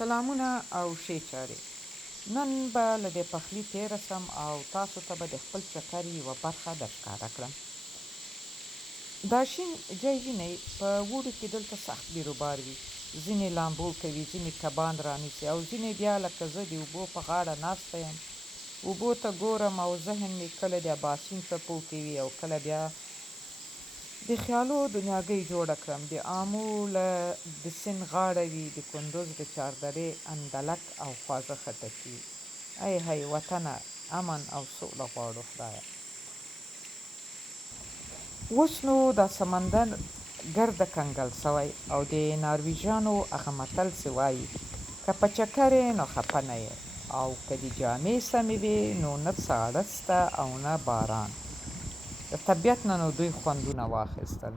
سلامونه او ښې چارې. نن به له دې پخلي تېره سم او تاسو ته به د خپل چکر یوه برخه درښکاره کړم. دا شین جای وینئ په اوړي کې دلته سخت بیروبار وي. ځینې لامبو کوي، ځینې کبان رانیسي او ځینې بیا لکه زه د اوبو په غاړه ناسته یم. اوبو ته ګورم او ذهن مې کله د اباسین څپو کې وي او کله بیا د خیالو دنیاګۍ جوړه کړم. د آمو له د سیند غاړه وي، د کندوز د چاردرې اندلک او خوږه خټکي. ای هی وطنه، امن او سوله غواړو خدایه. اوس نو دا سمندر ګرده کنګل سوی او د نارویژیانو هغه متل چې وایي که په چکر یې نو خفه نه یې، او که د جامې سمې وي نو نه ساړه سته او نه باران. د طبیعت نه نو دوی خوندونه واخیستل.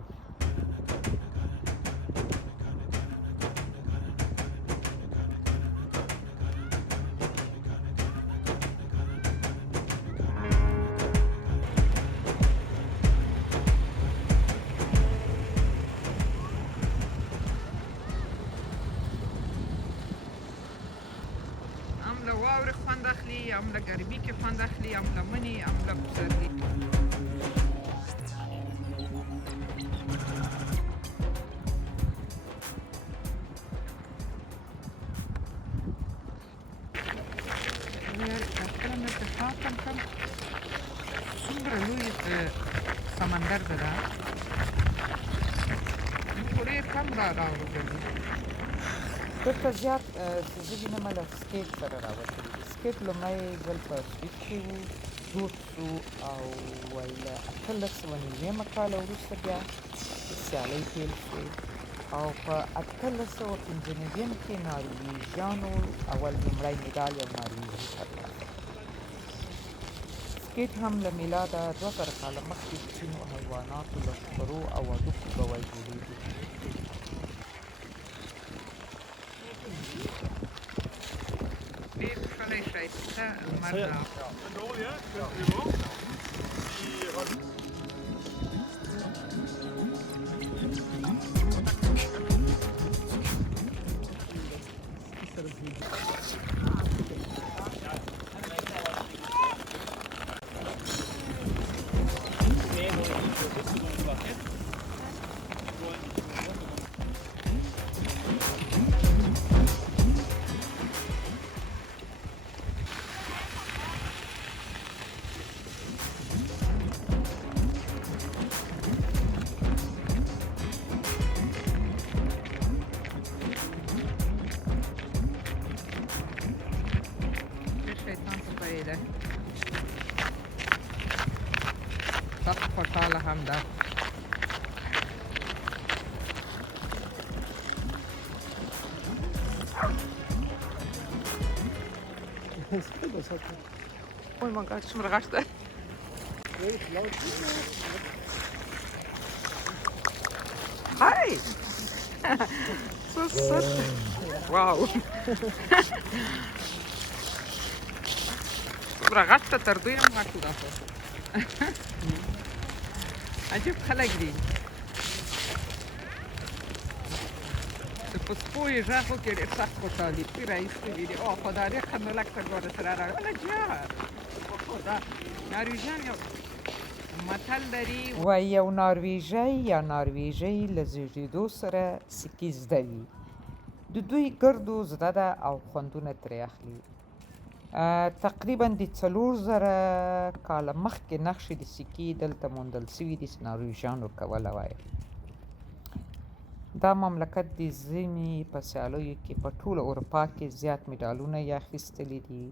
هم له واورې خوند اخلي، هم له ګرمي کې خوند اخلي، هم له مني، هم له پسرلي. څومره لوی سمندر ده دا، موږ خو ډېر کم راغلو ګرځو. دلته زیات چې زه وینم له سکیټ سره راوتلي دي. سکیټ لومړی ځل په سویس کې وو، دود شو او وایي له 1890 کاله وروسته بیا سیالۍ پیل شوې او په 1895 کې نارویژیانو اول لومړی مډال یو نارویژي ترلاسه کړ. سکیټ هم له میلاده 2000 کاله مخکې د ځینو حیواناتو له سپرو او هډوکو په وایي جوړېږي. ډېر ښکلی ښایسته لمر ده. سخت خوشحاله هم ده. Oh mein Gott, څومره غټ ده. Hi! So wow! څومره غټ ده، تر دوی هم غټ ده. عجیب خلک دي چې په سپو یې غږ وکړي ډېر سخت خوشحالي پرې راایستې وي. او خدا دې خندلک ته ګوره سره راغله. جار خدا نارویژیان یو متل لري، وایي یو نارویژی یا نارویژۍ له زېږېدو سره سکي زده وي. د دوی ګردو زده ده او خوندونه ترې اخلي. تقریبا د 4000 کاله مخکې نقشې د سکې دلته موندل سوي دي چې نارویژیانو کوله وایي. دا مملکت د ژمي په سیالیو کې په ټوله اروپا کې زیات مډالونه یې اخیستلي دي.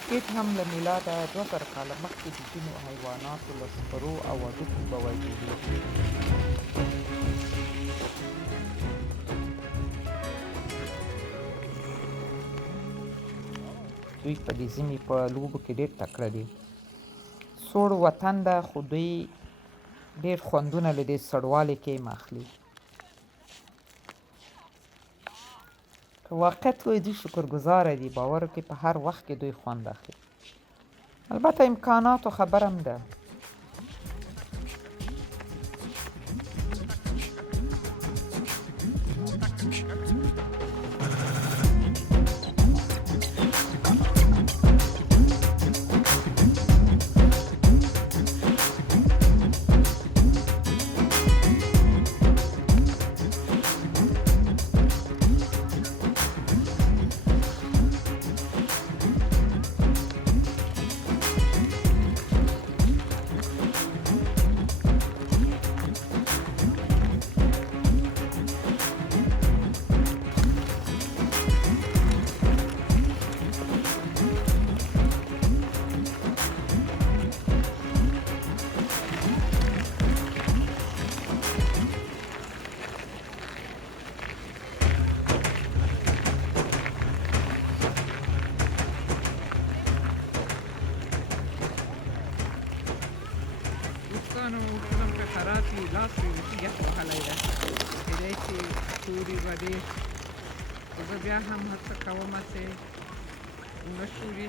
سکیټ هم له میلاده 2000 کاله مخکې د ځینو حیواناتو له سپرو او هډوکو په وایي جوړېږي. دوی په دې ژمي په لوبو کې ډېر تکړه دي. سوړ وطن ده خو دوی ډېر خوندونه له دې سړوالي کې هم اخلي. که واقعیت وایي دوی شکرګزاره دي. باور وکړئ په هر وخت کې دوی خوند اخلي. البته امکاناتو خبره هم ده. تاسو یخ وهلی ده کیدای شي توري به ډېر زه بیا هم هڅه کومه چې ونه شوري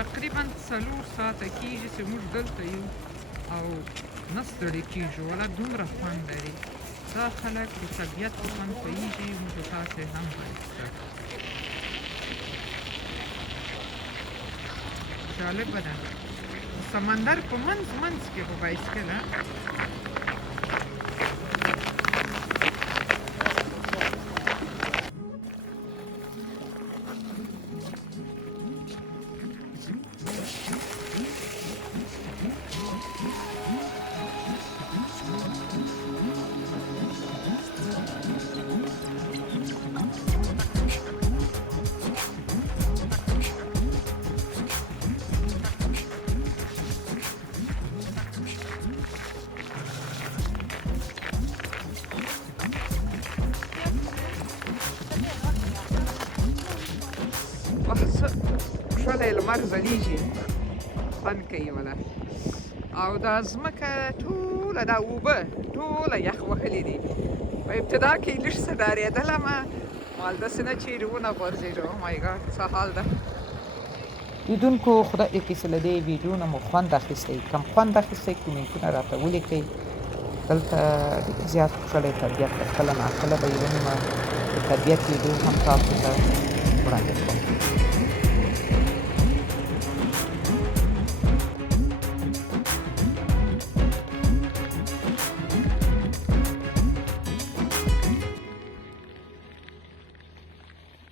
تقریبا 4 ساعته کېږي چې موږ دلته یو او نه ستړي کېږو ولا دومره خوند لري دا خلک د طبیعت په خوند پوهېږي موږ تاسې هم باید جالبه ده سمندر په منځ منځ کې په بایسکل ښکلی لمر ځلیږي خوند کوي ولا او دا ځمکه ټوله دا اوبه ټوله یخ وهلې دي په ابتدا کې لږ څه ډارېدلمه همالداسې نه چیرې ونه غورځېږم او مای ګاډ څه حال ده لیدونکو خدای دې کړي چې له دې ویډیو نه مو خوند اخیستی کم خوند اخیستی کومنټونه راته ولیکئ دلته ډېر زیات ښکلی طبیعت ده کله ناکله به یوه نیمه د طبیعت ویډیو هم تاسو ته وړاندې کوم